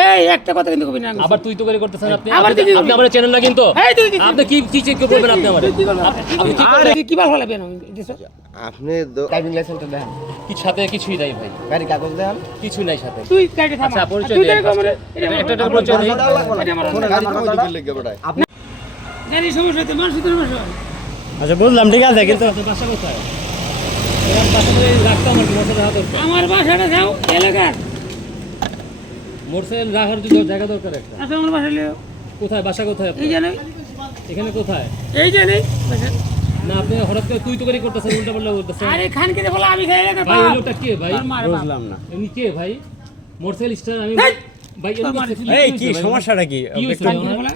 এই একটা কথা কিন্তু কবি না আবার তুই তো করে করতেছেন আপনি আপনি আমার চ্যানেল না কিন্তু আপনি কি চেক করবেন আপনি আমারে আপনি কি বল ফলাবেন আপনি ড্রাইভিং লাইসেন্সটা দেন কি সাথে কিছুই নাই ভাই গাড়ি কাগজ দেন কিছু নাই সাথে তুই গাড়ি থামা আচ্ছা পরিচয় তুই দেন দেখো মানে একটা পরিচয় দেন গাড়ি কাগজ দিতে লাগবে বেটা আপনি গাড়ি সমস্যা হতে মানুষ তো সমস্যা আচ্ছা বুঝলাম ঠিক আছে কিন্তু বাসা কোথায় এরকম বাসা করে রাখতে আমার মোটরসাইকেল হাত দরকার আমার বাসাটা যাও এলাকার মোটরসাইকেল রাখার জন্য জায়গা দরকার একটা আচ্ছা আমার বাসা লিও কোথায় বাসা কোথায় এই জানে এখানে কোথায় এই জানে বাসা না আপনি হঠাৎ করে তুই তো করে করতেছেন উল্টা পাল্টা করতেছেন আরে খান কে বলা আমি খাই না ভাই এই লোকটা কে ভাই বুঝলাম না এমনি কে ভাই মোটরসাইকেল স্টার আমি ভাই এই কি সমস্যাটা কি কি হইছে বলা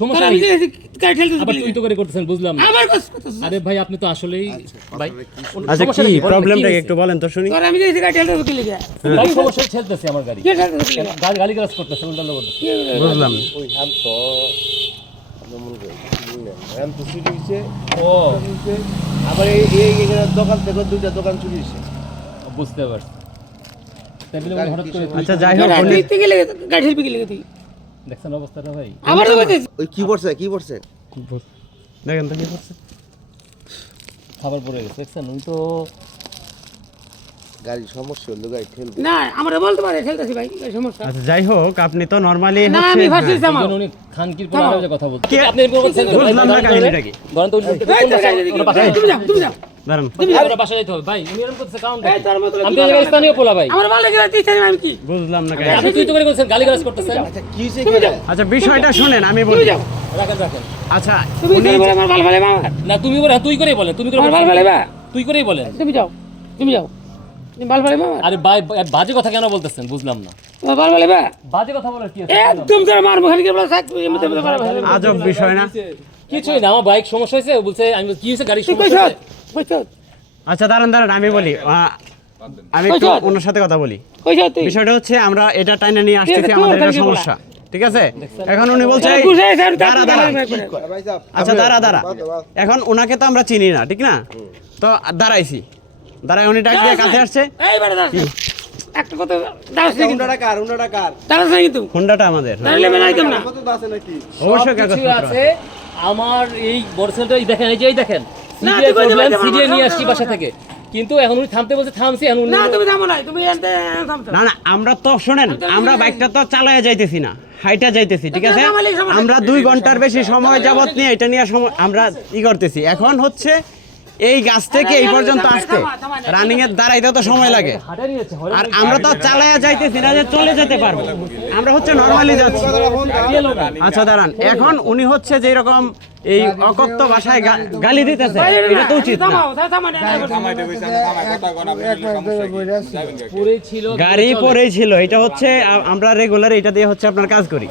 সমস্যা আমি কি গাড়ি ঠেলতে আবার তুই তো করে করতেছেন বুঝলাম না আমার কষ্ট আরে ভাই আপনি তো আসলেই ভাই আচ্ছা কি প্রবলেমটা একটু বলেন তো শুনি তোর আমি যে গাড়ি ঠেলতে কি লিখা ভাই সমস্যা ছেলতেছে আমার গাড়ি কে ঠেলতে গাড়ি গালি ক্লাস করতেছে উল্টা লোক বুঝলাম ওই হাম তো আপনি মনে করেন হাম তো চুরি হইছে ও আবার এই এখানে দোকান থেকে দুইটা দোকান চুরি হইছে বুঝতে পারছি তাই বলে হঠাৎ করে আচ্ছা যাই হোক গাড়ি থেকে লিখে গাড়ি ঠেলতে কি লিখে তুই দেখছেন অবস্থাটা ভাই আবার তো বলছিস ওই কি পড়ছে দেখেন তো কি করছে খাবার পড়ে গেছে দেখছেন উনি তো গাড়ি সমস্যা হলো গাড়ি ঠেলবে না আমরা বলতে পারে ঠেলতেছি ভাই এই সমস্যা আচ্ছা যাই হোক আপনি তো নরমালি না হচ্ছে আমি ভাবছিস আমার একজন উনি খানকির পর আরো যে কথা বলতে কে- আপনি এরকম করছেন বুঝলাম না কাহিনীটা কি। ধরেন তো তুমি যাও তুমি যাও দাঁড়ান আমরা বাসায় যেতে হবে ভাই উনি এরকম করতেছে কারণ এই তোর মতো আমি তো এই জায়গায় স্থানীয় পোলা ভাই আমার ভালো লাগে তুই আমি কি বুঝলাম না কাহিনী আপনি তুই তো করে করছেন গালি গালাজ করতেছেন আচ্ছা কি হইছে কি আচ্ছা বিষয়টা শুনেন আমি তুমি বলি যাও রাখেন রাখেন আচ্ছা তুমি বলে আমার ভালো ভালো মামা না তুমি বলে তুই করেই বলেন তুমি করে আমার ভালো ভালো বা তুই করেই বলেন তুমি যাও তুমি যাও তুমি ভালো ভালো মামা আরে ভাই বাজে কথা কেন বলতেছেন বুঝলাম না তোমার ভালো ভালো বা বাজে কথা বলার কি আছে একদম তোর মার মুখানি কে বলা থাক এমনি তো ভালো ভালো আজব বিষয় না কিছুই না আমার বাইক সমস্যা হয়েছে বলছে আমি বলছি, কি হয়েছে গাড়ির তুই সমস্যা কইছ হয়েছে? কইছ আচ্ছা দাঁড়ান দাঁড়ান আমি বলি আমি একটু ওনার সাথে কথা বলি কইছ তুই বিষয়টা হচ্ছে আমরা এটা টাইনা নিয়ে আসতেছি তুই আমাদের ওখানে একটা কি বলা? সমস্যা ঠিক আছে এখন উনি বলছে তুই বুঝাই স্যার দাঁড়া দাঁড়া ভাই সাহেব আচ্ছা দাঁড়া দাঁড়া এখন ওনাকে তো আমরা চিনি না ঠিক না তো দাঁড়াইছি দাঁড়াই উনি ডাক দিয়ে কাছে আসছে এই বাড়া দাঁড়া একটা কথা দাঁড়াস না কিন্তু উন্ডাটা কার দাঁড়াস না কিন্তু হুন্ডাটা আমাদের দাঁড়ালে মেলা আইতাম না কত আছে নাকি অবশ্যই সব কিছুই কাগজপত্র আছে আমার এই মোটরসাইকেলটা দেখেন এই যে এই দেখেন না, সিডিআই তুই বলতে প্রবলেম পারবি না, সিডিআই নিয়ে আমার আসছি সামনে বাসা থেকে কিন্তু এখন উনি থামতে বলছে থামছি এখন উনি না তুমি থামো না তুমি এনতে থামছো না না আমরা তো শোনেন আমরা বাইকটা তো চালায়া যাইতেছি না হাইটা যাইতেছি ঠিক আছে আমরা 2 ঘন্টার বেশি সময় যাবত নিয়ে এটা নিয়ে আমরা করতেছি এখন হচ্ছে এই গাছ থেকে এই পর্যন্ত আসতে রানিং এর দাঁড়াইতে তো সময় লাগে হাঁটা নিয়েছে আর আমরা তো চালায়া যাইতেছি না যে চলে যেতে পারবো আমরা হচ্ছে নরমালি যাচ্ছি আচ্ছা দাঁড়ান এখন উনি হচ্ছে যে এরকম এই অকথ্য ভাষায় গালি দিতেছে এটা তো উচিত না থামাও থামাও পুরে ছিল গাড়ি পরেই ছিল এটা হচ্ছে আমরা রেগুলার এটা দিয়ে হচ্ছে আপনার কাজ করি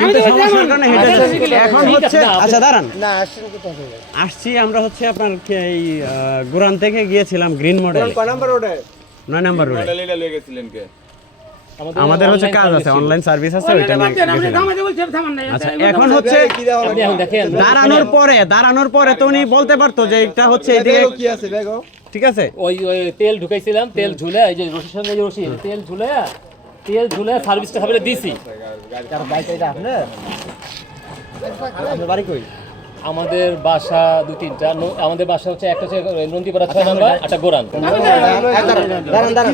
কিন্তু সমস্যার কারণে হেঁটে যাচ্ছি। এখন হচ্ছে আচ্ছা দাঁড়ান না আসছেন কোথা থেকে আসছি আমরা হচ্ছে আপনার এই গুরান থেকে গিয়েছিলাম গ্রিন মডেল কয় নাম্বার ওটা 9 নাম্বার রোডে লেলা লয়ে গেছিলেন কে আমাদের হচ্ছে কাজ আছে অনলাইন সার্ভিস আছে ওইটা নিয়ে গেছিলাম। থামাতে বলছি থামান না আচ্ছা এখন হচ্ছে আপনি এখন দেখেন দাঁড়ানোর পরে তো উনি বলতে পারতো যে এটা হচ্ছে এদিকে কি আছে ব্যাগও ঠিক আছে ওই তেল ঢুকাইছিলাম তেল ঝুলে এই যে রশির সঙ্গে যে রশি তেল ঝুলে সার্ভিসটা হবে দিছি কার বাইক এটা আপনার আপনার বাড়ি কই আমাদের বাসা 2-3টা আমাদের বাসা হচ্ছে একটা হচ্ছে নন্দীপাড়া 6 নাম্বার একটা গোরান দাঁড়ান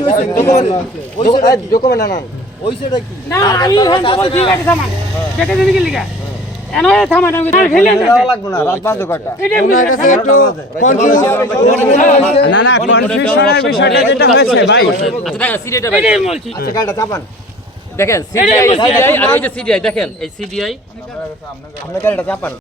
ডকুমেন্ট আনান ওই সেটা কি না আমি এখন বলছি গাড়ি থামান দেখে দিবি কি লিখা এনো থামান আমি ফেলে লাগবে না রাত 5 ঘন্টা এটা একটু কনফিউজ না না কনফিউশনের বিষয়টা যেটা হয়েছে ভাই আচ্ছা দেখেন সিডিআইটা ভাই এটাই বলছি আচ্ছা গাড়িটা চাপান দেখেন সিডিআই আর এই যে সিডিআই দেখেন এই সিডিআই আপনার গাড়িটা চাপান